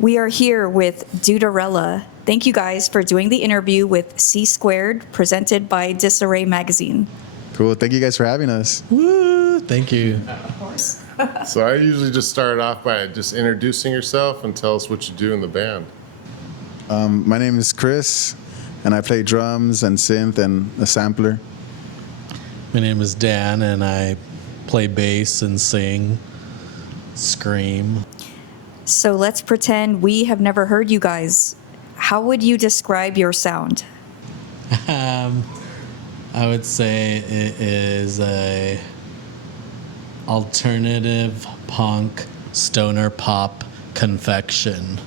We are here with Duderella. Thank you guys for doing the interview with C Squared, presented by Disarray magazine. Cool. Thank you guys for having us. Woo! Thank you. Of course. So I usually just start off by just introducing yourself and tell us what you do in the band. My name is Chris, and I play drums and synth and a sampler. My name is Dan, and I play bass and sing, scream. So let's pretend we have never heard you guys. How would you describe your sound? I would say it is a alternative punk stoner pop confection.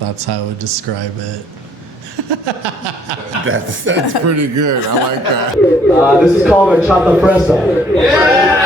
That's how I would describe it. That's pretty good. I like that. This is called Horchata Fresa.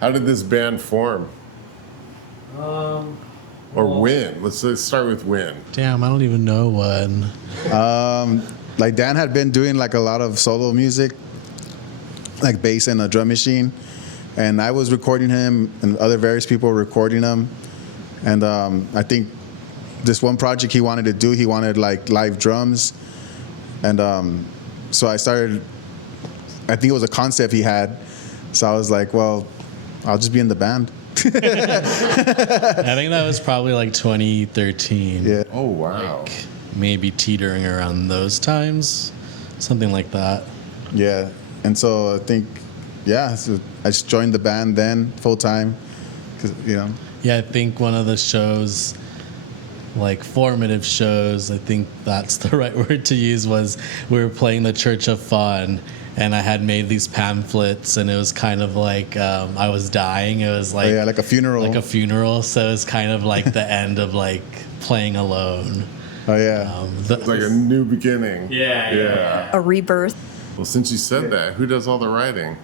How did this band form? Or when? Let's start with when. Damn, I don't even know when. Like Dan had been doing like a lot of solo music, like bass and a drum machine, and I was recording him, and other various people were recording him. And I think this one project he wanted to do, he wanted like live drums, and so I started. I think it was a concept he had, so I was like, well, I'll just be in the band. I think that was probably like 2013. Yeah. Oh, wow. Like maybe teetering around those times, something like that. Yeah, and so I think, yeah, so I just joined the band then full time, cause Yeah, I think one of the shows, like formative shows, I think that's the right word to use, was we were playing the Church of Fun, and I had made these pamphlets, and it was kind of like I was dying. It was like, like a funeral. Like a funeral, so it's kind of like the end of like playing alone. Oh yeah. It's like a new beginning. Yeah. A rebirth. Well, since you said that, who does all the writing?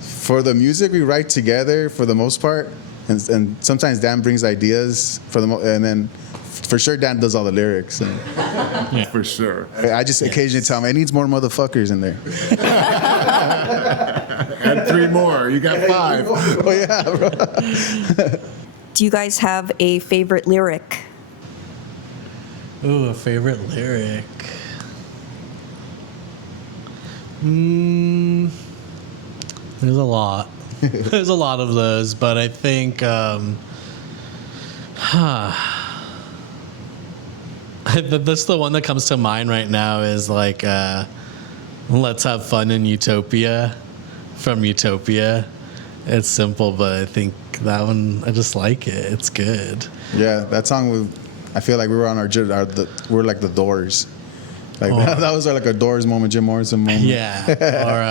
For the music, we write together for the most part, and sometimes Dan brings ideas and then for sure Dan does all the lyrics. And For sure. I just occasionally tell him it needs more motherfuckers in there. Add 3 more. You got 5. Oh yeah, bro. Do you guys have a favorite lyric? Ooh, a favorite lyric. There's a lot. There's a lot of those, but I think I That's the one that comes to mind right now is like, Let's Have Fun in Utopia from Utopia. It's simple, but I think that one, I just like it. It's good. Yeah, that song, I feel like we were on we're like the Doors. Like that was like a Doors moment, Jim Morrison moment. Yeah. Or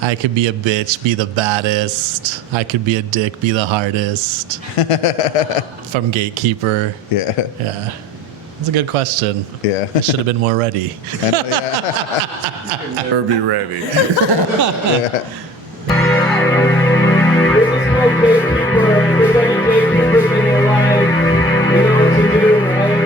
I could be a bitch, be the baddest. I could be a dick, be the hardest. From Gatekeeper. Yeah. Yeah. That's a good question. Yeah. I should have been more ready. Never be ready. Yeah. This is called Gatekeeper. If there's any gatekeepers in your life, you know what to do, right?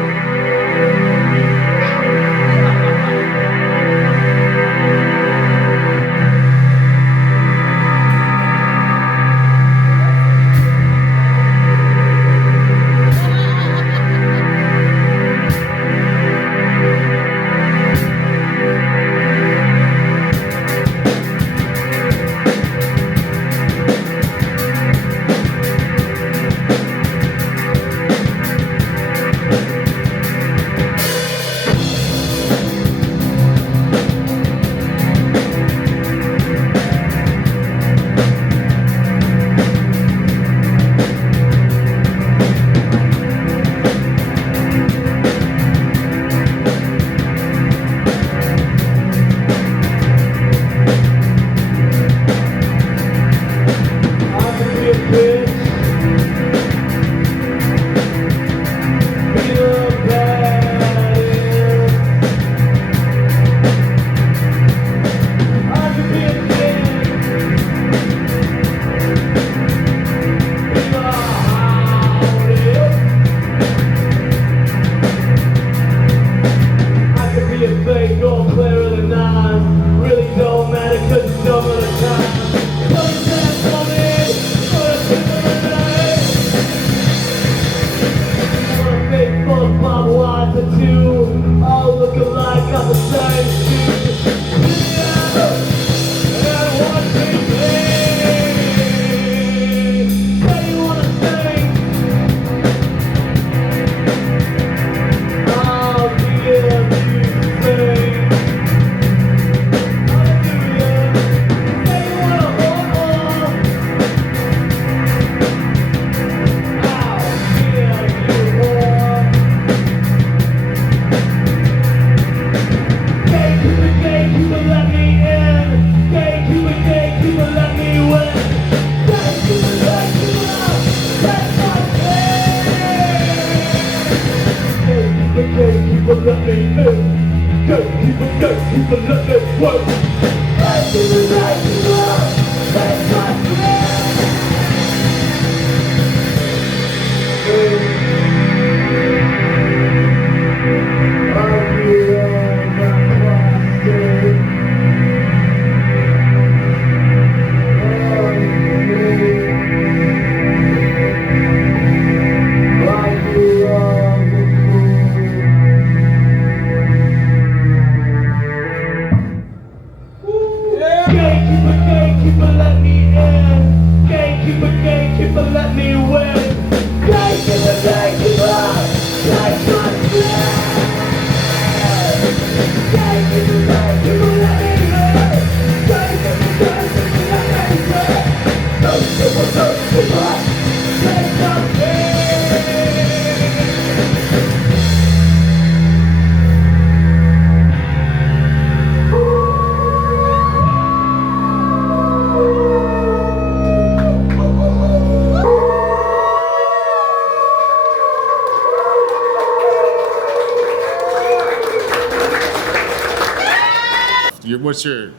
What's your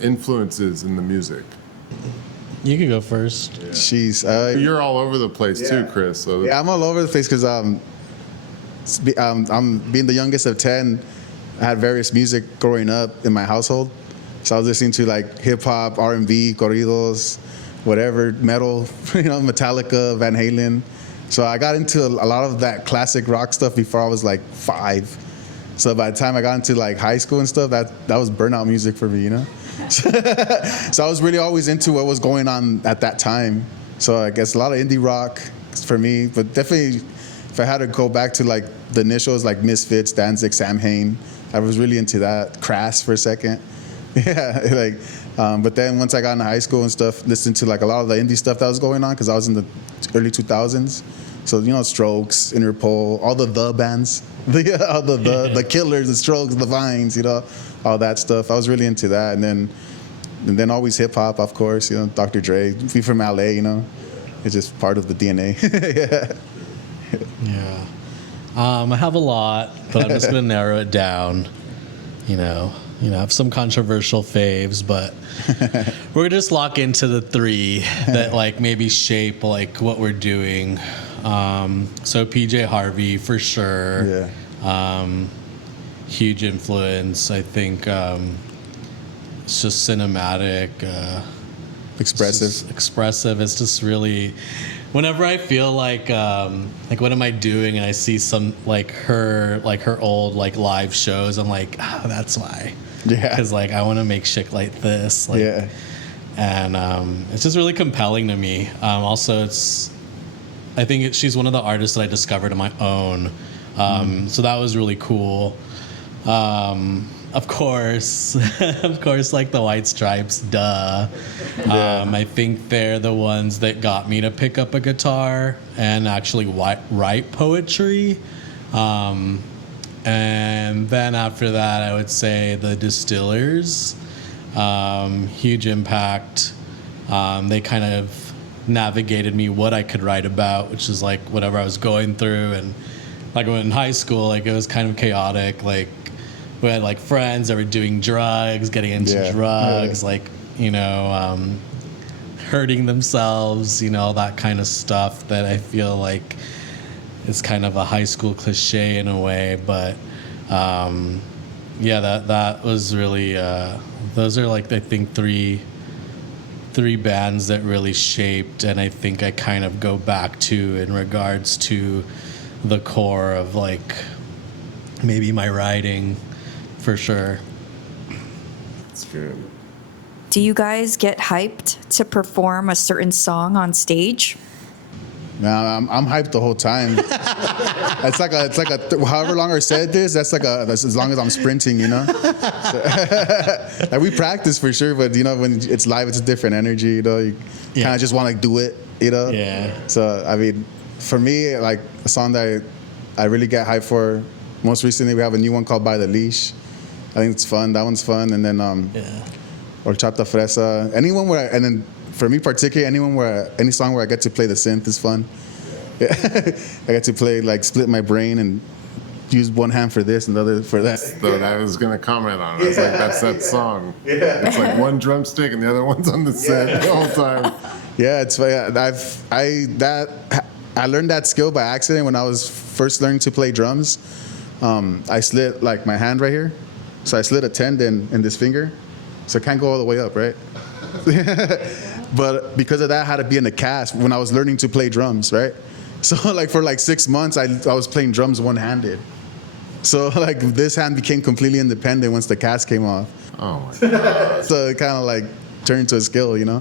influences in the music? You could go first. Jeez. You're all over the place too, Chris. So Yeah, I'm all over the place because I'm being the youngest of 10. I had various music growing up in my household. So I was listening to like hip hop, R&B, corridos, whatever, metal, Metallica, Van Halen. So I got into a lot of that classic rock stuff before I was like 5. So by the time I got into like high school and stuff, that was burnout music for me, So I was really always into what was going on at that time. So I guess a lot of indie rock for me, but definitely if I had to go back to like the initials, like Misfits, Danzig, Samhain, I was really into that. Crass for a second. Yeah, like, but then once I got into high school and stuff, listened to like a lot of the indie stuff that was going on because I was in the early 2000s. So, you know, Strokes, Interpol, all the bands, all the Killers, the Strokes, the Vines, you know, all that stuff. I was really into that. And then always hip hop, of course, you know, Dr. Dre, we from LA, you know, it's just part of the DNA. Yeah. I have a lot, but I'm just going to narrow it down. I have some controversial faves, but we're just lock into the three that like maybe shape like what we're doing. So PJ Harvey for sure. Yeah. Huge influence. I think it's just cinematic. Expressive. It's just really. Whenever I feel like what am I doing, and I see some like her old like live shows, I'm like, that's why. Yeah. Because like I want to make shit like this. Like, yeah. And it's just really compelling to me. Also, I think she's one of the artists that I discovered on my own. So that was really cool. Of course, like the White Stripes, duh. Yeah. I think they're the ones that got me to pick up a guitar and actually write poetry. And then after that, I would say the Distillers, huge impact. They kind of navigated me what I could write about, which is like whatever I was going through. And like when in high school, like it was kind of chaotic, like we had like friends that were doing drugs, getting into drugs, like, hurting themselves, that kind of stuff that I feel like is kind of a high school cliche in a way. But that was really, those are like, I think three bands that really shaped, and I think I kind of go back to in regards to the core of like maybe my writing. For sure. That's good. Do you guys get hyped to perform a certain song on stage? No, I'm hyped the whole time. it's like however long our set is, that's as long as I'm sprinting, So, like we practice for sure, but when it's live, it's a different energy, you kind of just want to do it, Yeah. So I mean, for me, like a song that I really get hyped for. Most recently, we have a new one called By the Leash. I think it's fun. That one's fun. And then Horchata Fresa. And then for me particularly, any song where I get to play the synth is fun. Yeah. I get to play, like, split my brain and use one hand for this and the other for that. So I was going to comment on it. I was like, that's that song. Yeah. It's like one drumstick and the other one's on the synth the whole time. Yeah, it's I learned that skill by accident when I was first learning to play drums. I slit like my hand right here. So I slit a tendon in this finger. So I can't go all the way up, right? But because of that, I had to be in a cast when I was learning to play drums, right? So like for like 6 months, I was playing drums one-handed. So like this hand became completely independent once the cast came off. Oh my God. So it kind of like turned into a skill, Yeah.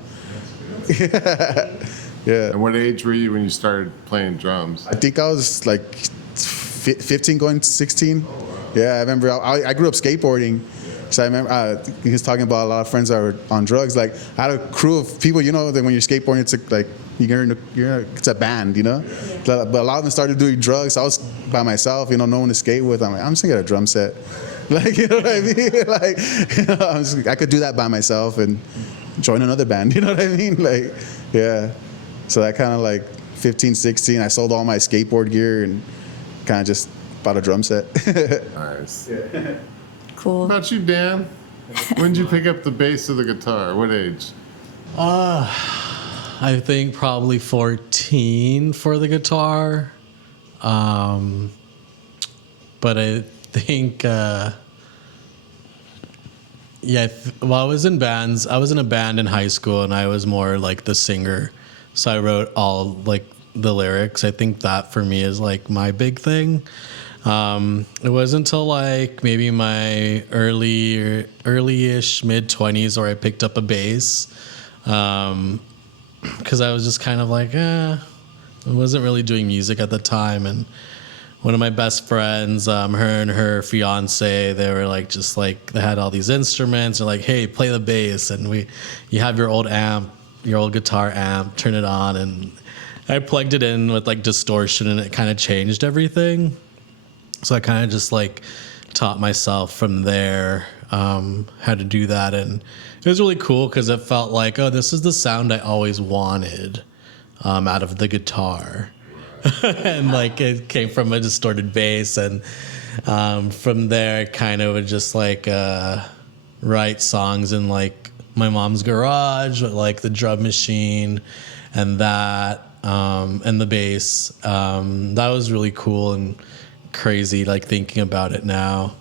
And what age were you when you started playing drums? I think I was like 15 going to 16. Oh, wow. Yeah, I remember I grew up skateboarding. So I remember he was talking about a lot of friends that were on drugs. Like I had a crew of people, that when you're skateboarding, it's like it's a band, Yeah. But a lot of them started doing drugs. So I was by myself, no one to skate with. I'm like, I'm just gonna get a drum set. Like, you know what I mean? Like, I could do that by myself and join another band. You know what I mean? Like, yeah. So that kind of like 15, 16, I sold all my skateboard gear and kind of just bought a drum set. Nice. Cool. What about you, Dan? When did you pick up the bass of the guitar? What age? I think probably 14 for the guitar. But I think, I was in bands. I was in a band in high school, and I was more like the singer. So I wrote all like the lyrics. I think that for me is like my big thing. It wasn't until like maybe my early-ish mid-20s where I picked up a bass. Because I was just kind of like, wasn't really doing music at the time, and one of my best friends, her and her fiance, they were like, just like, they had all these instruments. They're like, hey, play the bass, and you have your old amp, your old guitar amp, turn it on, and I plugged it in with like distortion, and it kind of changed everything. So I kind of just like taught myself from there how to do that, and it was really cool because it felt like, oh, this is the sound I always wanted out of the guitar. And like it came from a distorted bass, and from there I kind of would just like write songs in like my mom's garage with like the drum machine and that and the bass. That was really cool and crazy, like thinking about it now.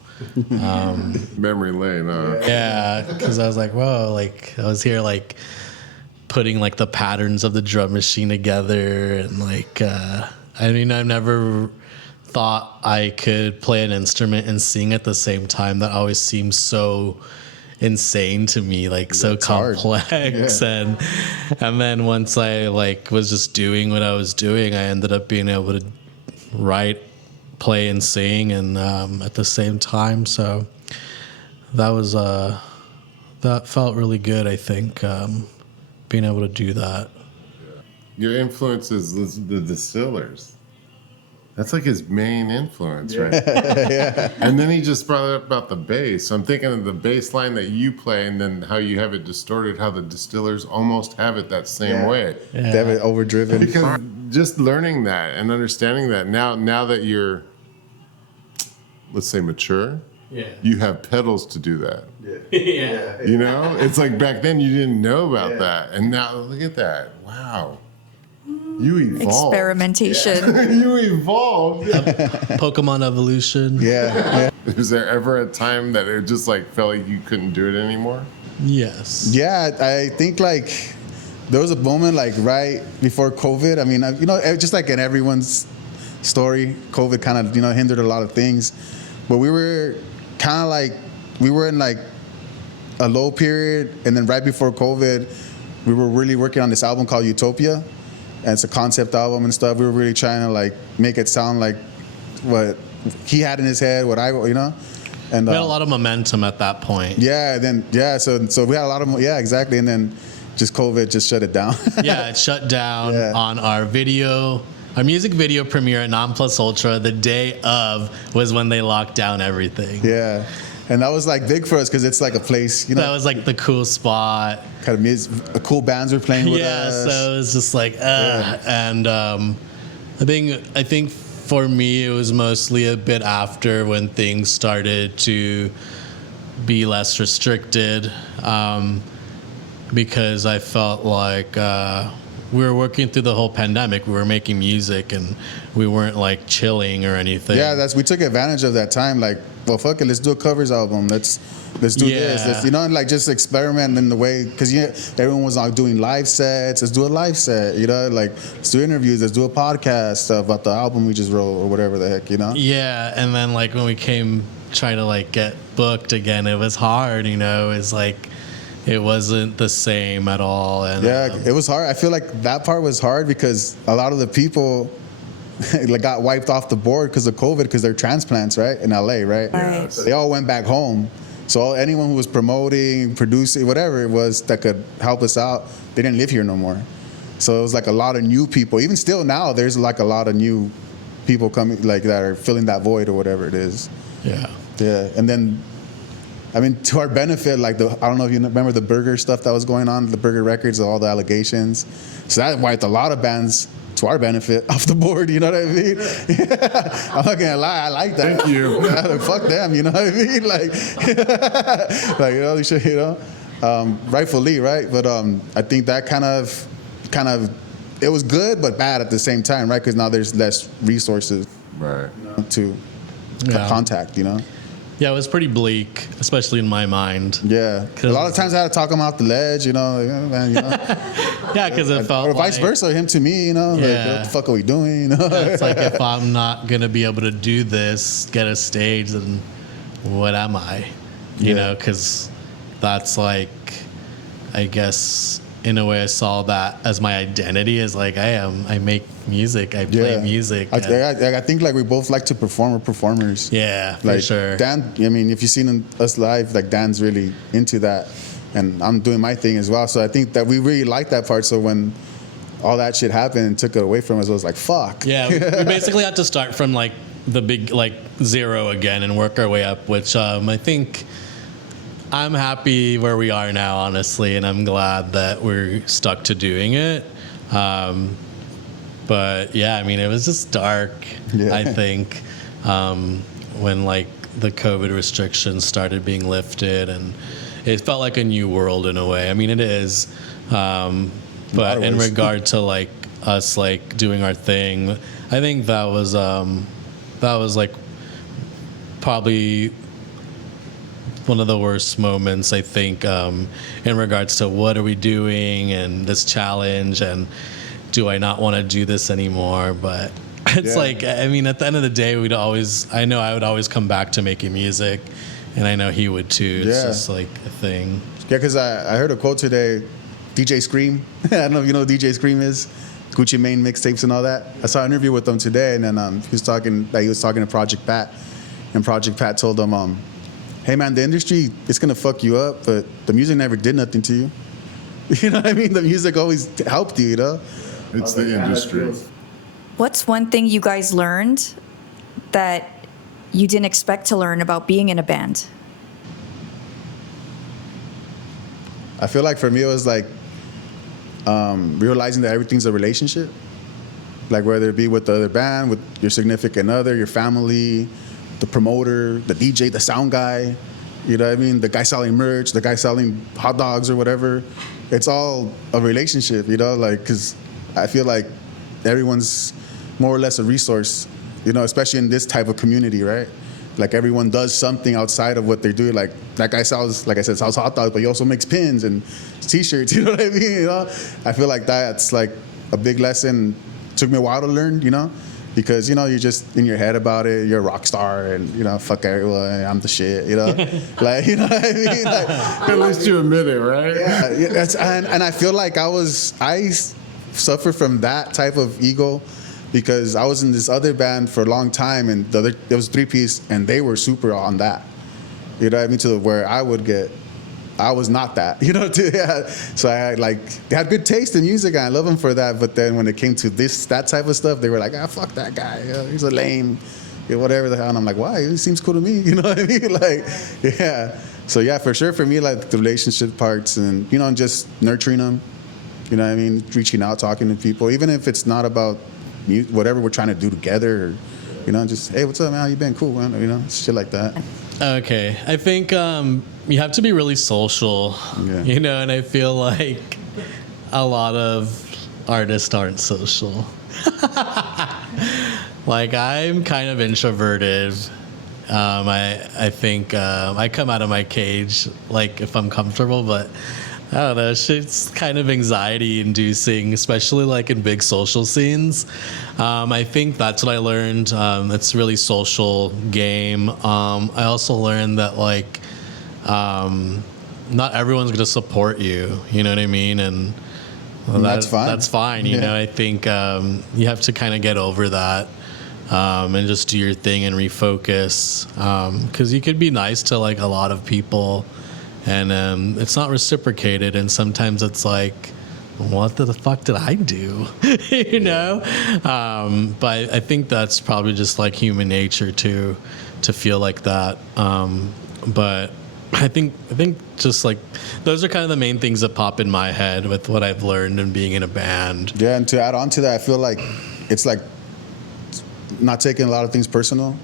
Memory lane, huh? Yeah, because I was like, whoa, like I was here like putting like the patterns of the drum machine together, and like I mean, I've never thought I could play an instrument and sing at the same time. That always seems so insane to me, like so complex. Yeah. And then once I like was just doing what I was doing, I ended up being able to write, play, and sing, and at the same time. So that was that felt really good, I think, being able to do that. Your influence is the Distillers. That's like his main influence, right? Yeah. And then he just brought up about the bass. So I'm thinking of the bass line that you play, and then how you have it distorted, how the Distillers almost have it that same way. They have it overdriven. Because just learning that and understanding that now that you're, let's say, mature, you have pedals to do that. Yeah. You know, it's like back then you didn't know about that, and now look at that. Wow, you evolved. Experimentation. You evolved. Pokemon evolution. Yeah. Was there ever a time that it just like felt like you couldn't do it anymore? Yes. Yeah, I think like there was a moment like right before COVID. I mean, you know, just like in everyone's story, COVID kind of, you know, hindered a lot of things. But we were kind of like, we were in like a low period. And then right before COVID, we were really working on this album called Utopia. And it's a concept album and stuff. We were really trying to like make it sound like what he had in his head, what I, you know. And we had a lot of momentum at that point. Yeah, so we had a lot of, yeah, exactly. And then just COVID just shut it down. Yeah, it shut down on our music video premiere at Non Plus Ultra. The day of was when they locked down everything. Yeah, and that was like big for us because it's like a place, you know. That was like the cool spot. Kind of music, cool bands were playing with us. Yeah, so it was just like, and I think for me it was mostly a bit after when things started to be less restricted, because I felt like we were working through the whole pandemic. We were making music and we weren't like chilling or anything. Yeah, we took advantage of that time. Like, well, fuck it, let's do a covers album. Let's do this. Let's, you know, and like just experiment in the way, because everyone was like doing live sets. Let's do a live set. You know, like let's do interviews. Let's do a podcast about the album we just wrote or whatever the heck. You know. Yeah, and then like when we trying to like get booked again, it was hard. You know, it's like. It wasn't the same at all. And it was hard. I feel like that part was hard because a lot of the people like got wiped off the board because of COVID, because they're transplants, right? In LA, right? Right. They all went back home. So anyone who was promoting, producing, whatever it was that could help us out, they didn't live here no more. So it was like a lot of new people. Even still now, there's like a lot of new people coming, like that are filling that void or whatever it is. Yeah. Yeah. And then, I mean, to our benefit, like I don't know if you remember the Burger stuff that was going on, the Burger Records, all the allegations. So that wiped a lot of bands to our benefit off the board, you know what I mean? I'm not gonna lie, I like that. Thank you. Like, fuck them, you know what I mean? Like you know, shit, you know, rightfully, right? But I think that kind of, it was good but bad at the same time, right? Because now there's less resources, Right. you know, to contact, you know. Yeah, it was pretty bleak, especially in my mind. Yeah, a lot of times I had to talk him off the ledge, you know. Like, oh, man, you know. Yeah, because it felt or vice like, versa, him to me, you know. Like, what the fuck are we doing? You know. It's like if I'm not gonna be able to do this, get a stage, then what am I? You know, because that's like, I guess in a way, I saw that as my identity. Is like I make music, I play music. I think like we both like to perform. We're performers. Yeah, for like sure. Dan, I mean, if you've seen us live, like Dan's really into that, and I'm doing my thing as well. So I think that we really like that part. So when all that shit happened and took it away from us, I was like, fuck. Yeah, we basically had to start from like the big like zero again and work our way up, which I think I'm happy where we are now, honestly, and I'm glad that we're stuck to doing it. But yeah, I mean, it was just dark, I think, when like the COVID restrictions started being lifted, and it felt like a new world in a way. I mean, it is, but in regard to like us like doing our thing, I think that was like probably one of the worst moments, I think, in regards to what are we doing and this challenge, and do I not want to do this anymore? But it's like, I mean, at the end of the day, I know I would always come back to making music, and I know he would too. It's just like a thing. Yeah, because I heard a quote today, DJ Scream. I don't know if you know who DJ Scream is. Gucci Mane mixtapes and all that. I saw an interview with him today, and then he was talking to Project Pat, and Project Pat told him, hey man, the industry, it's gonna fuck you up, but the music never did nothing to you. You know what I mean? The music always helped you, you know? It's the industry. What's one thing you guys learned that you didn't expect to learn about being in a band? I feel like for me, it was like realizing that everything's a relationship. Like whether it be with the other band, with your significant other, your family, the promoter, the DJ, the sound guy, you know what I mean? The guy selling merch, the guy selling hot dogs or whatever. It's all a relationship, you know, like, because I feel like everyone's more or less a resource, you know, especially in this type of community, right? Like everyone does something outside of what they're doing. Like that guy sells, like I said, sells hot dogs, but he also makes pins and t-shirts, you know what I mean? You know, I feel like that's like a big lesson. It took me a while to learn, you know, because, you know, you're just in your head about it. You're a rock star and, you know, fuck everyone. I'm the shit, you know? Like, you know what I mean? Like, at least you admit it, right? Yeah, and I feel like I suffer from that type of ego because I was in this other band for a long time, and there was a 3-piece, and they were super on that. You know what I mean? To where I was not that, you know? So I they had good taste in music, and I love them for that. But then when it came to that type of stuff, they were like, fuck that guy. You know, he's a lame, you know, whatever the hell. And I'm like, why? He seems cool to me. You know what I mean? Like, yeah. So yeah, for sure, for me, like the relationship parts and, you know, just nurturing them, you know what I mean? Reaching out, talking to people, even if it's not about whatever we're trying to do together, or, you know, just, hey, what's up, man? How you been? Cool, man. You know, shit like that. Okay, I think you have to be really social, you know, and I feel like a lot of artists aren't social. Like, I'm kind of introverted. I think I come out of my cage, like, if I'm comfortable, but I don't know, shit's kind of anxiety inducing, especially like in big social scenes. I think that's what I learned. It's a really social game. I also learned that like not everyone's going to support you, you know what I mean? And that's fine. That's fine, you know. I think you have to kind of get over that and just do your thing and refocus, because you could be nice to like a lot of people, and it's not reciprocated, and sometimes it's like, what the fuck did I do? You know? But I think that's probably just like human nature to feel like that. But I think just like those are kind of the main things that pop in my head with what I've learned in being in a band. Yeah, and to add on to that, I feel like it's like not taking a lot of things personal.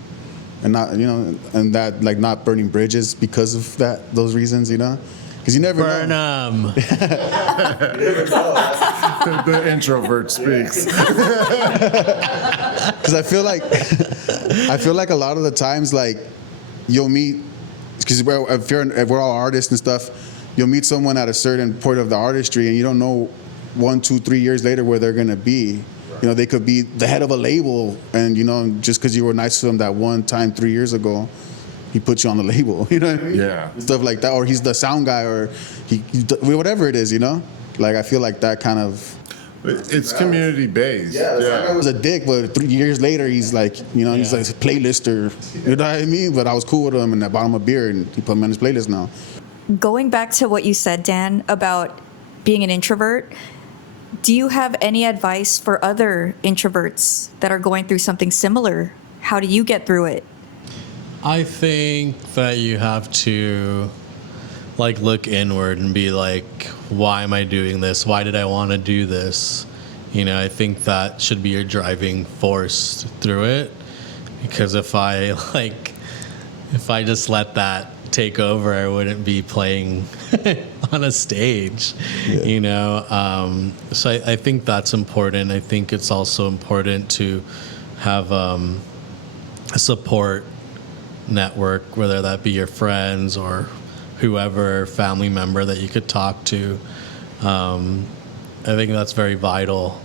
And not, you know, and that like not burning bridges because of those reasons, you know, because you never burn them. The introvert speaks. Because I feel like a lot of the times, like you'll meet, because if we're all artists and stuff, you'll meet someone at a certain point of the artistry, and you don't know 1, 2, 3 years later where they're gonna be. You know, they could be the head of a label, and, you know, just because you were nice to them that one time 3 years ago, he put you on the label, you know what I mean? Yeah. Stuff like that. Or he's the sound guy, or he whatever it is, you know? Like I feel like that kind of. It's community based. Yeah, that guy was a dick, but 3 years later, he's like, he's like a playlister. You know what I mean? But I was cool with him, and I bought him a beer, and he put me on his playlist now. Going back to what you said, Dan, about being an introvert, do you have any advice for other introverts that are going through something similar? How do you get through it? I think that you have to look inward and be like, why am I doing this? Why did I want to do this? I think that should be your driving force through it. Because if I just let that take over, I wouldn't be playing on a stage, So I think that's important. I think it's also important to have a support network, whether that be your friends or whoever, family member that you could talk to. I think that's very vital,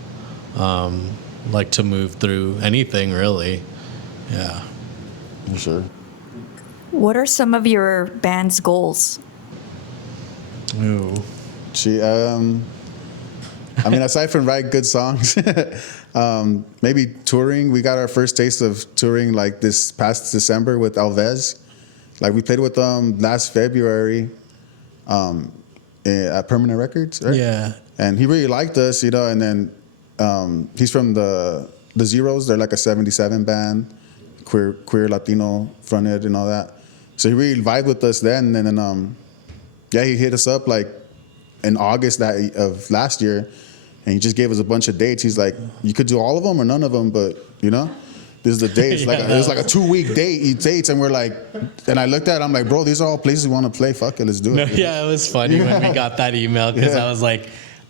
to move through anything, really. Yeah. For sure. What are some of your band's goals? Ooh. Aside from writing good songs, maybe touring. We got our first taste of touring this past December with Alves. We played with them last February at Permanent Records, right? Yeah. And he really liked us, and then he's from the Zeros. They're like a 77 band, queer Latino fronted and all that. So he really vibed with us then. And then, he hit us up in August of last year, and he just gave us a bunch of dates. He's like, you could do all of them or none of them, but, this is the dates. It was like a 2-week dates, and we're like, and I looked at it, I'm like, bro, these are all places we want to play. Fuck it, let's do it. Yeah, it was funny when we got that email because I was like,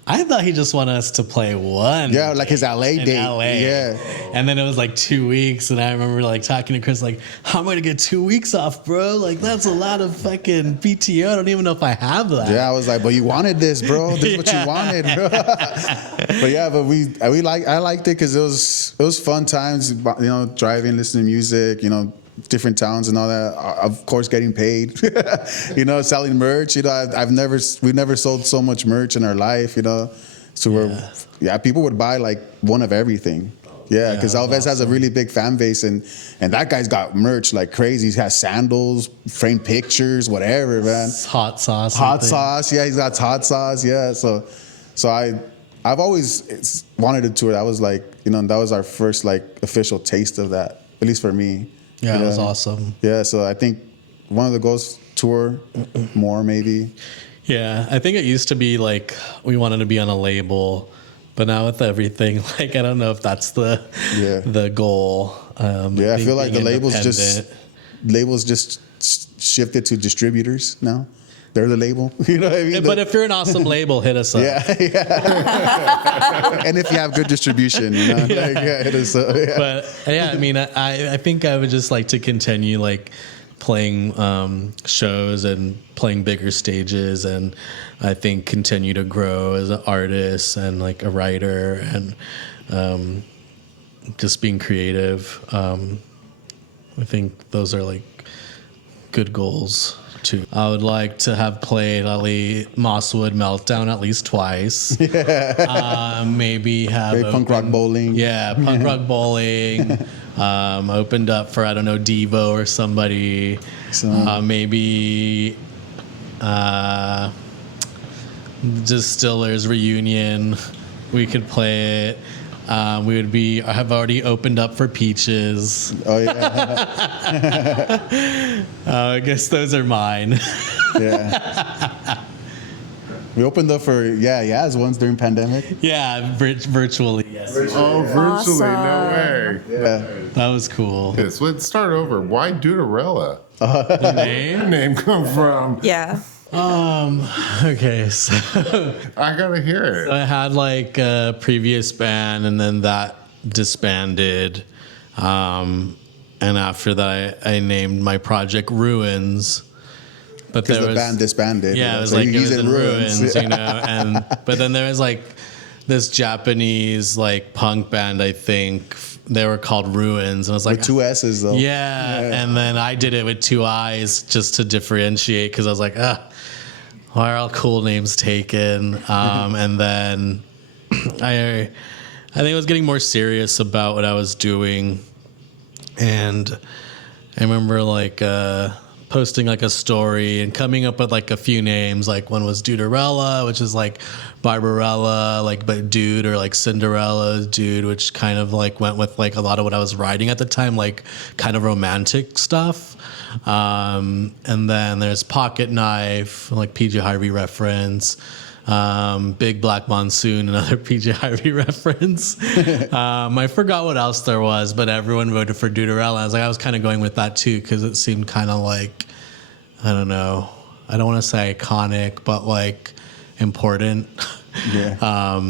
I thought he just wanted us to play one. Yeah, like his LA date. LA. Yeah. And then it was 2 weeks, and I remember talking to Chris I'm going to get 2 weeks off, bro. That's a lot of fucking PTO. I don't even know if I have that. Yeah, I was like, but you wanted this, bro. This is what you wanted, bro. But I liked it because it was fun times, driving, listening to music, different towns and all that. Of course, getting paid, selling merch. We've never sold so much merch in our life, So people would buy one of everything. Yeah, because Alves has a really big fan base, and that guy's got merch like crazy. He has sandals, framed pictures, whatever, man. Hot sauce. Yeah, he's got hot sauce. Yeah, so I've always wanted to tour. That was that was our first official taste of that, at least for me. Yeah, it was awesome. Yeah, so I think one of the goals, tour more maybe. Yeah, I think it used to be we wanted to be on a label, but now with everything, I don't know if that's the goal. I feel like the labels just shifted to distributors now. They're the label, you know what I mean? But if you're an awesome label, hit us up. Yeah. And if you have good distribution, hit us up. Yeah. But I think I would just like to continue playing shows and playing bigger stages, and I think continue to grow as an artist and a writer and just being creative. I think those are good goals. I would like to have played Mosswood Meltdown at least twice. Yeah. Maybe have punk rock bowling. Yeah, punk rock bowling. Opened up for Devo or somebody. Maybe Distillers Reunion. We could play it. Have already opened up for Peaches. Oh yeah. I guess those are mine. Yeah. We opened up for Yaz once during pandemic. Yeah, virtually. Yes. Oh, virtually? Awesome. No way. Yeah. That was cool. Yes. Let's start over. Why Duderella? The name? Where did name come from? Yeah. Okay, so I gotta hear it. I had a previous band, and then that disbanded. And after that, I named my project Ruins. But because the band disbanded. Yeah, it was so it was in ruins, And but then there was this Japanese punk band. I think they were called Ruins, and I was with 2 S's though. Yeah, and then I did it with 2 I's just to differentiate because I was why are all cool names taken? And then I think I was getting more serious about what I was doing, and I remember like posting like a story and coming up with like a few names. Like one was Duderella, which is like Barbarella, like but dude, or like Cinderella dude, which kind of like went with like a lot of what I was writing at the time, like kind of romantic stuff. And then there's Pocket Knife, like PJ Harvey reference. Big Black Monsoon, another PJ Harvey reference. I forgot what else there was, but everyone voted for Duderella. I was kind of going with that too, because it seemed kind of like, I don't know, I don't want to say iconic, but like important. Yeah.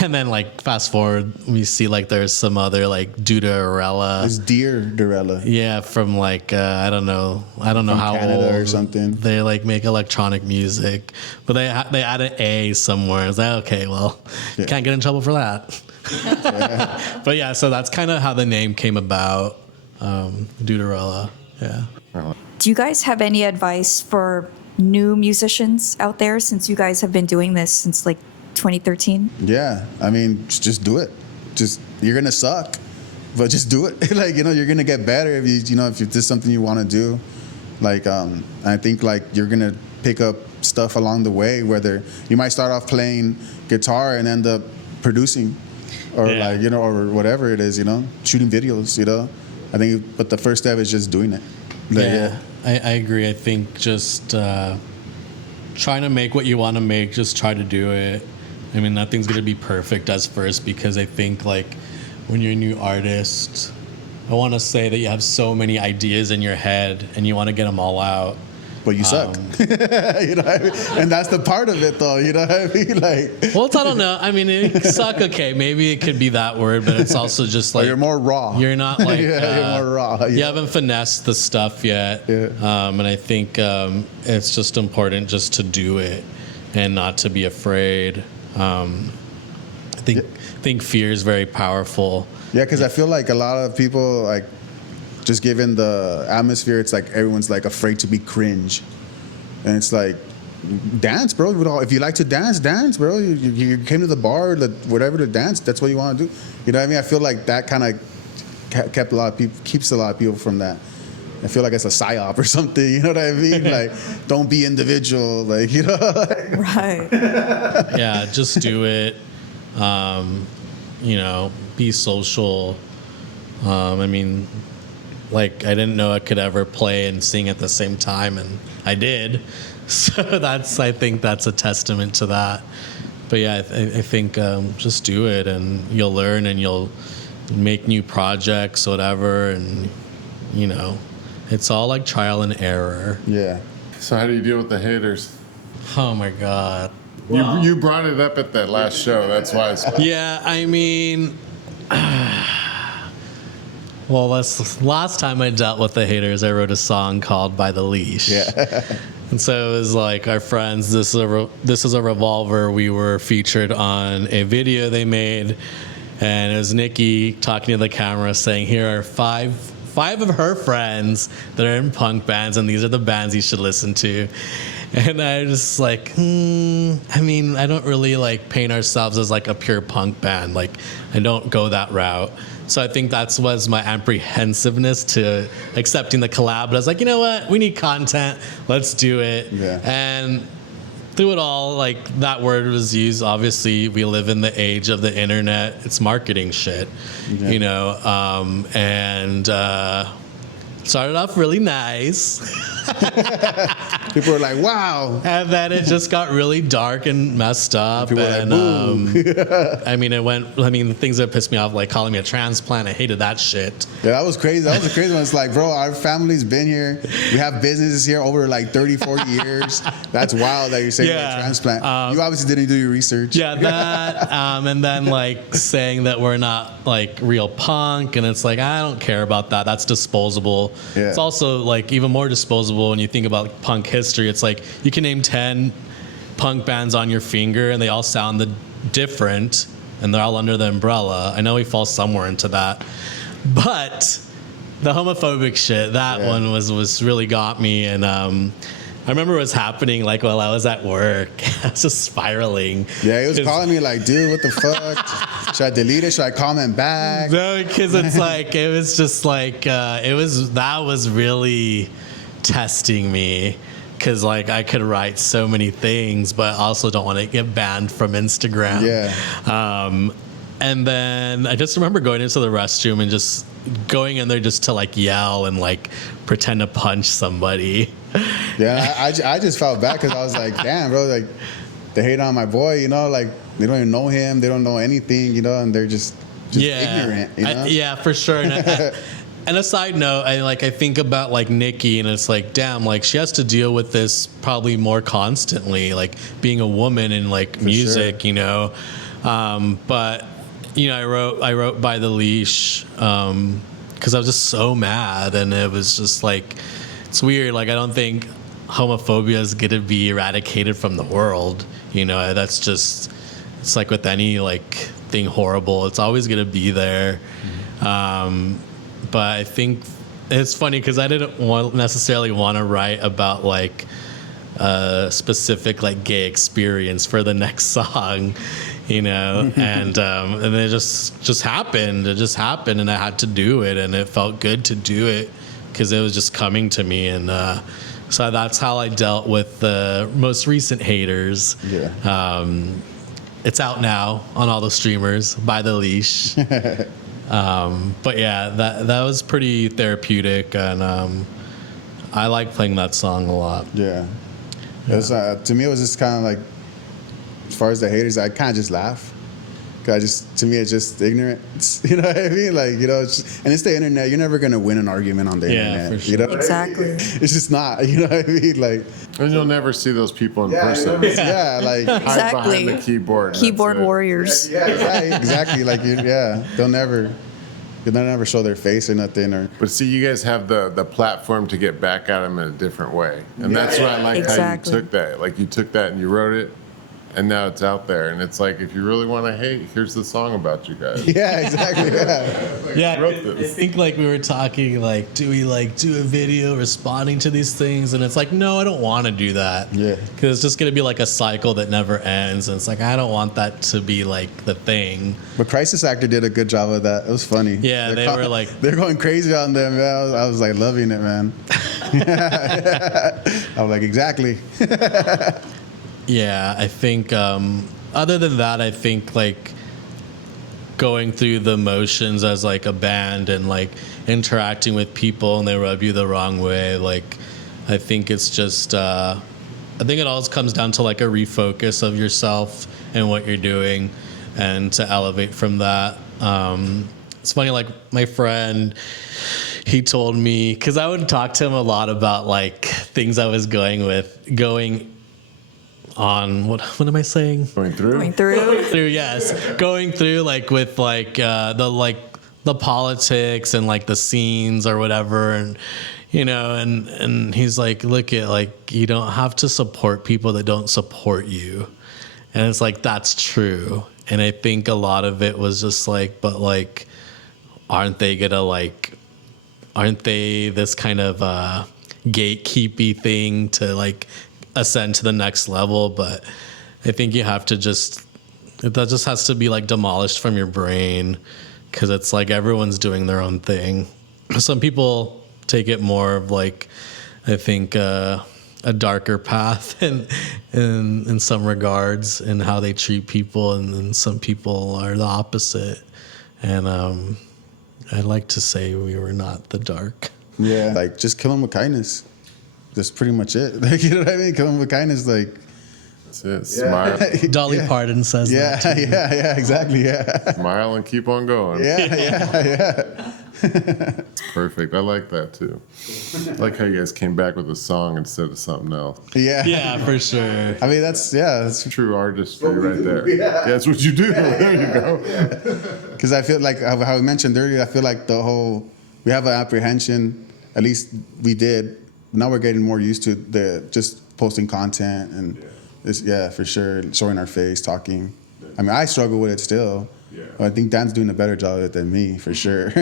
And then like fast forward, we see like there's some other like Duderella. It's Dear Durella. Yeah, from like I don't know how Canada old or something. they like make electronic music, but they add an A somewhere. It's like, okay, well, Yeah. can't get in trouble for that. Yeah. But yeah, so that's kind of how the name came about, Duderella. Yeah. Do you guys have any advice for new musicians out there, since you guys have been doing this since like 2013? Yeah, I mean, just do it. Just, you're gonna suck, but just do it. Like, you're gonna get better if if this is something you want to do. Like, I think like you're gonna pick up stuff along the way. Whether you might start off playing guitar and end up producing, or Yeah. like or whatever it is. Shooting videos. I think, but the first step is just doing it. Like, Yeah, I agree. I think just trying to make what you want to make, just try to do it. I mean, nothing's going to be perfect as first, because I think like when you're a new artist, I want to say that you have so many ideas in your head and you want to get them all out. But you suck. And that's the part of it, though. You know what I mean? Like, Well, I don't know. I mean, suck, okay, maybe it could be that word, but it's also just like you're more raw. You're not like you're more raw. You haven't finessed the stuff yet. Yeah. And I think it's just important just to do it and not to be afraid. I think fear is very powerful. Yeah, because I feel like a lot of people, like, just given the atmosphere, it's like everyone's like afraid to be cringe, and it's like, dance, bro. If you like to dance, bro. You came to the bar, whatever, to dance. That's what you want to do. You know what I mean? I feel like that kind of keeps a lot of people from that. I feel like it's a psyop or something. You know what I mean? Like, don't be individual. Like, Right. Yeah, just do it. Be social. I mean, like, I didn't know I could ever play and sing at the same time, and I did. So I think that's a testament to that. But yeah, I think just do it, and you'll learn, and you'll make new projects, whatever, and it's all like trial and error. Yeah. So how do you deal with the haters? Oh my God. You brought it up at that last show. That's why. Yeah, I mean, well, last time I dealt with the haters, I wrote a song called "By the Leash." Yeah. And so it was like our friends. This is a revolver. We were featured on a video they made, and it was Nikki talking to the camera, saying, "Here are five of her friends that are in punk bands, and these are the bands you should listen to." And I was like, I mean, I don't really like paint ourselves as like a pure punk band. Like, I don't go that route. So I think that was my apprehensiveness to accepting the collab. But I was like, you know what? We need content. Let's do it. Yeah. And through it all, like, that word was used. Obviously, we live in the age of the internet. It's marketing shit, and started off really nice. People were like, wow. And then it just got really dark and messed up. People and were like, the things that pissed me off, like calling me a transplant, I hated that shit. Yeah, that was crazy. That was a crazy one. It's like, bro, our family's been here. We have businesses here over like 30, 40 years. That's wild that you're saying you're a transplant. You obviously didn't do your research. Yeah, that. And then like saying that we're not like real punk. And it's like, I don't care about that. That's disposable. Yeah. It's also like even more disposable when you think about punk history. It's like you can name 10 punk bands on your finger and they all sound different and they're all under the umbrella. I know we fall somewhere into that. But the homophobic shit, that one was really got me. And I remember it was happening like while I was at work. I was just spiraling. Yeah, he was calling me like, dude, what the fuck? Should I delete it? Should I comment back? No, because it's like, it was just like, that was really testing me. Because like I could write so many things, but also don't want to get banned from Instagram. Yeah. And then I just remember going into the restroom and just going in there just to like yell and like pretend to punch somebody. Yeah, I just felt bad because I was like, damn, bro, like they hate on my boy, you know, like they don't even know him, they don't know anything, you know, and they're just ignorant, you know? Yeah, for sure. And a side note, I think about like Nikki, and it's like, damn, like she has to deal with this probably more constantly, like being a woman in like music, sure. you know. But you know, I wrote by the Leash because I was just so mad, and it was just like, it's weird. Like I don't think homophobia is gonna be eradicated from the world. You know, that's just, it's like with any like thing horrible, it's always gonna be there. But I think it's funny because I didn't necessarily want to write about like a specific like gay experience for the next song, you know, and it just happened. It just happened, and I had to do it, and it felt good to do it because it was just coming to me, and so that's how I dealt with the most recent haters. Yeah. It's out now on all the streamers, by the Leash. But yeah, that was pretty therapeutic, and I like playing that song a lot. Yeah. It was, to me, it was just kind of like, as far as the haters, I kind of just laugh. Cause to me, it's just ignorant. You know what I mean? Like, you know, and it's the internet. You're never gonna win an argument on the internet. For sure. You know? Exactly. It's just not. You know what I mean? Like, And you'll never see those people in person. yeah, like Hide Exactly. behind the keyboard. Keyboard that's it. warriors. yeah, exactly. Like, they'll never show their face or nothing. Or But see, you guys have the platform to get back at them in a different way. And that's what I like Exactly. how you took that. Like you took that and you wrote it, and now it's out there. And it's like, if you really want to hate, here's the song about you guys. yeah, exactly. Yeah. Yeah, wrote I this. think like we were talking, like, do we like do a video responding to these things? And it's like, no, I don't want to do that. Yeah. Because it's just going to be like a cycle that never ends. And it's like, I don't want that to be like the thing. But Crisis Actor did a good job of that. It was funny. Yeah, they were like, they're going crazy on them, man. I was like loving it, man. I was like, exactly. yeah, I think other than that, I think like going through the motions as like a band and like interacting with people and they rub you the wrong way, like I think it's just I think it always comes down to like a refocus of yourself and what you're doing and to elevate from that. It's funny, like my friend, he told me, because I would talk to him a lot about like things I was going on, what am I saying? Going through? Going through. Yes, going through like with like the politics and like the scenes or whatever, and you know, and he's like, look at, like, you don't have to support people that don't support you, and it's like, that's true. And I think a lot of it was just like, but like, aren't they this kind of gatekeepy thing to like ascend to the next level? But I think you have to that just has to be like demolished from your brain, because it's like everyone's doing their own thing. Some people take it more of like, I think a darker path in some regards in how they treat people, and then some people are the opposite. And I'd like to say we were not the dark. Yeah. Like, just kill them with kindness. That's pretty much it. Like, you know what I mean? Kill them with kindness. Like, That's it. Smile. Dolly Parton says yeah, that. yeah, exactly. Yeah. Smile and keep on going. Yeah. Perfect. I like that too. I like how you guys came back with a song instead of something else. Yeah. Yeah, for sure. I mean, that's True artistry right there. Yeah, that's what you do. There you go. because I feel like how I mentioned earlier, I feel like we have an apprehension, at least we did. Now we're getting more used to the just posting content and for sure, showing our face, talking. I mean, I struggle with it still. Yeah. I think Dan's doing a better job of it than me, for sure.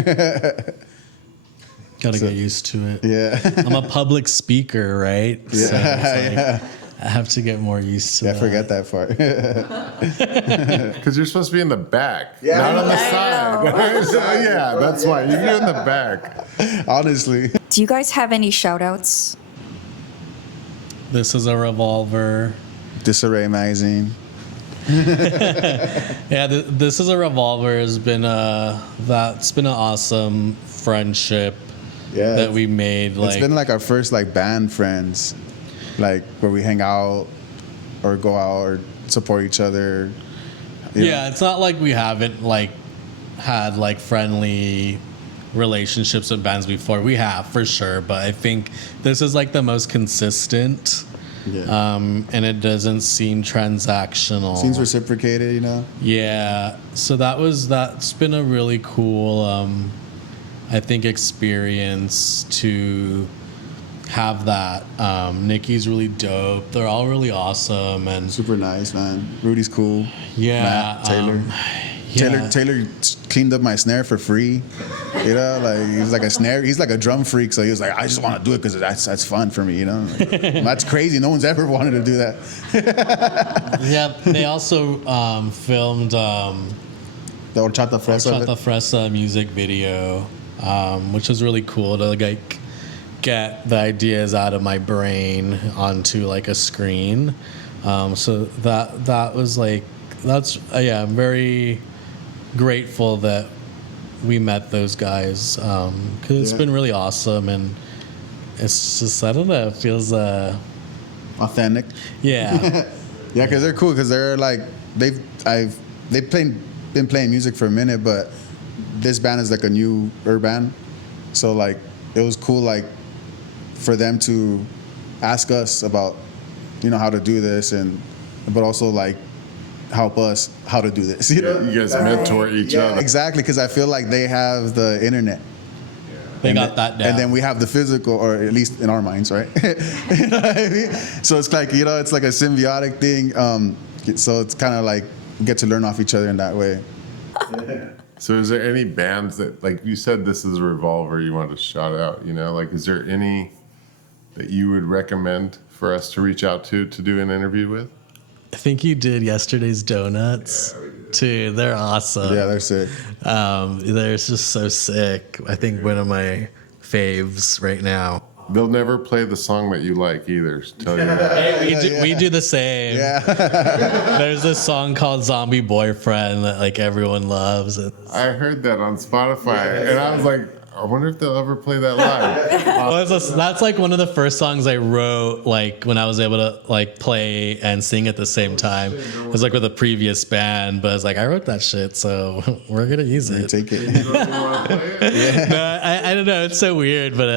Gotta get used to it. Yeah. I'm a public speaker, right? Yeah, So it's like, yeah. I have to get more used to Yeah, that. forget that part. Because you're supposed to be in the back, Yeah. not on the I side. So, yeah, that's why you're in the back. Honestly. Do you guys have any shout outs? This is a revolver. Disarray magazine. Yeah, this is a revolver. Has been that's been an awesome friendship Yeah. that we made. It's been like our first like band friends, like where we hang out or go out or support each other. you know. Yeah, it's not like we haven't like had like friendly relationships with bands before. We have for sure, but I think this is like the most consistent. Yeah. And it doesn't seem transactional. Seems reciprocated, you know. Yeah, so that's been a really cool, I think, experience to have that. Nikki's really dope. They're all really awesome, and Super nice, man. Rudy's cool. yeah, Matt, Taylor. yeah. Taylor cleaned up my snare for free. You know, like he's like a snare. He's like a drum freak, so he was like, I just want to do it because that's fun for me. You know, like, that's crazy. No one's ever wanted to do that. Yeah, they also filmed The Horchata Fresa. Horchata Fresa music video, which was really cool to like get the ideas out of my brain onto like a screen. So that was like I'm very grateful that we met those guys because it's Yeah. been really awesome, and it's just, I don't know, it feels Authentic. yeah. Yeah, because they're cool. Because they're like they've been playing music for a minute, but this band is like a newer band, so like it was cool like for them to ask us about how to do this, but also like help us how to do this. You know? You guys mentor each other. Exactly, because I feel like they have the internet. They And got that down. And then we have the physical, or at least in our minds, right? You know what I mean? So it's like, it's like a symbiotic thing. So it's kind of like we get to learn off each other in that way. So is there any bands that, like you said, this is a revolver you want to shout out, like is there any that you would recommend for us to reach out to do an interview with? I think you did yesterday's donuts too. They're awesome. Yeah, they're sick. They're just so sick. I think one of my faves right now. They'll never play the song that you like either. Tell you that. Hey, we do the same. Yeah. There's this song called Zombie Boyfriend that like everyone loves. I heard that on Spotify, and I was like, I wonder if they'll ever play that live. That's like one of the first songs I wrote, like when I was able to like play and sing at the same time. It was like with a previous band, but it's like I wrote that shit, so we're gonna use it. Take it. You want to play it? No, I don't know. It's so weird, but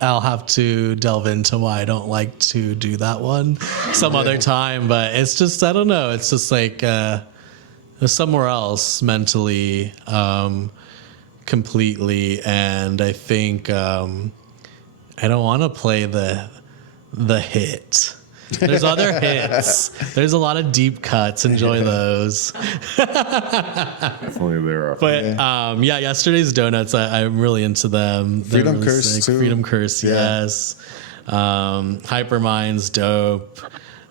I'll have to delve into why I don't like to do that one some other time. But it's just, I don't know. It's just like somewhere else mentally, completely. And I think I don't want to play the hit. There's other hits. There's a lot of deep cuts. Enjoy those. Definitely there. But yesterday's donuts, I'm really into them. They're Freedom really Curse, sick. too. Freedom Curse, Yeah. yes. Hypermind's dope.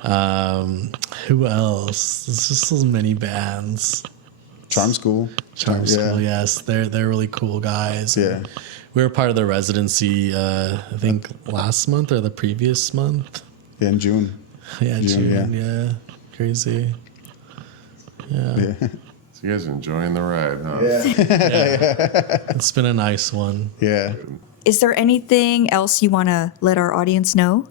Who else? There's just so many bands. Charm School. Charm Yeah. School, yes. They're really cool guys. Yeah. We were part of the residency, I think last month or the previous month. Yeah, in June. Yeah, June, yeah. yeah. Crazy. Yeah. Yeah. So you guys are enjoying the ride, huh? It's been a nice one. Yeah. Is there anything else you want to let our audience know?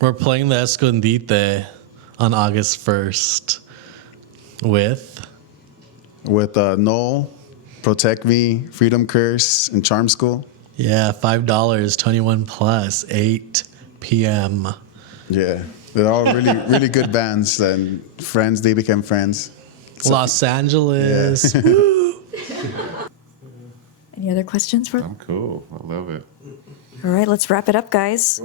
We're playing the Escondite on August 1st with Noel, Protect Me, Freedom Curse, and Charm School. $5, 21 plus, 8 p.m. Yeah. They're all really, really good bands, and friends. They became friends. Los Angeles. Yeah. Woo! Any other questions for? I'm cool. I love it. All right, let's wrap it up, guys.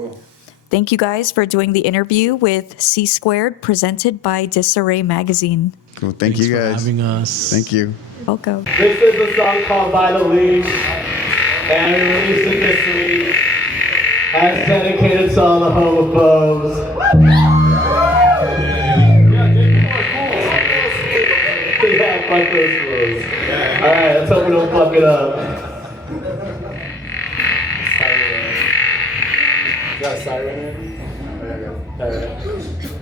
Thank you guys for doing the interview with C², presented by Disarray Magazine. Cool. Thank Thanks you for guys. having us. Thank you. Welcome. This is a song called By the Leash, and we released it this week. And it's dedicated to all the homophobes. Yeah, fuck those rules. Alright, let's hope we don't fuck it up. Got a siren in? Alright.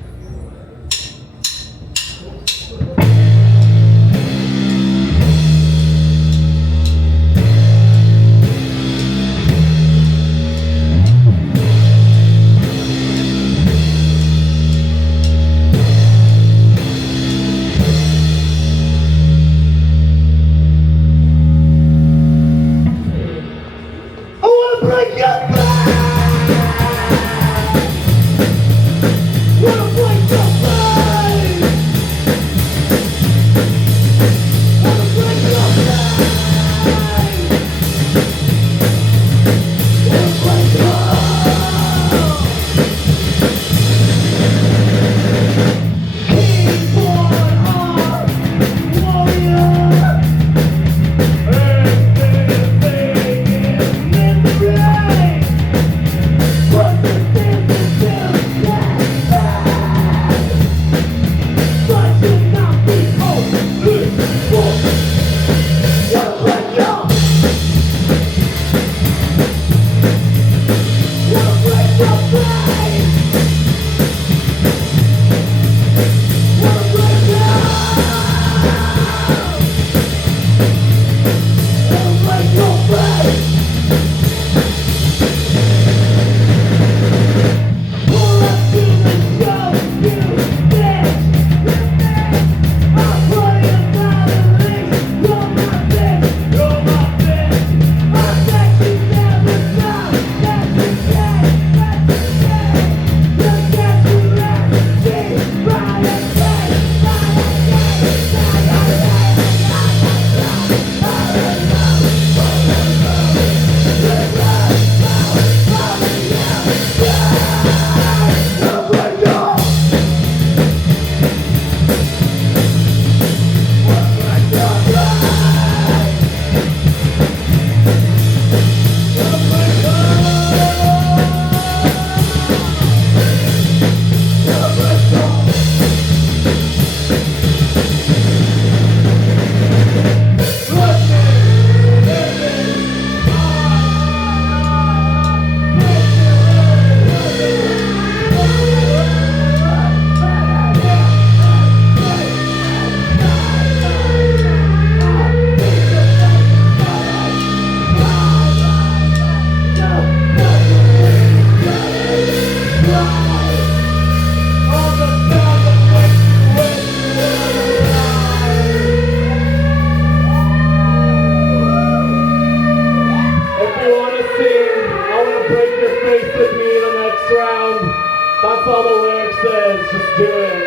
That's all the lyric says, just do it.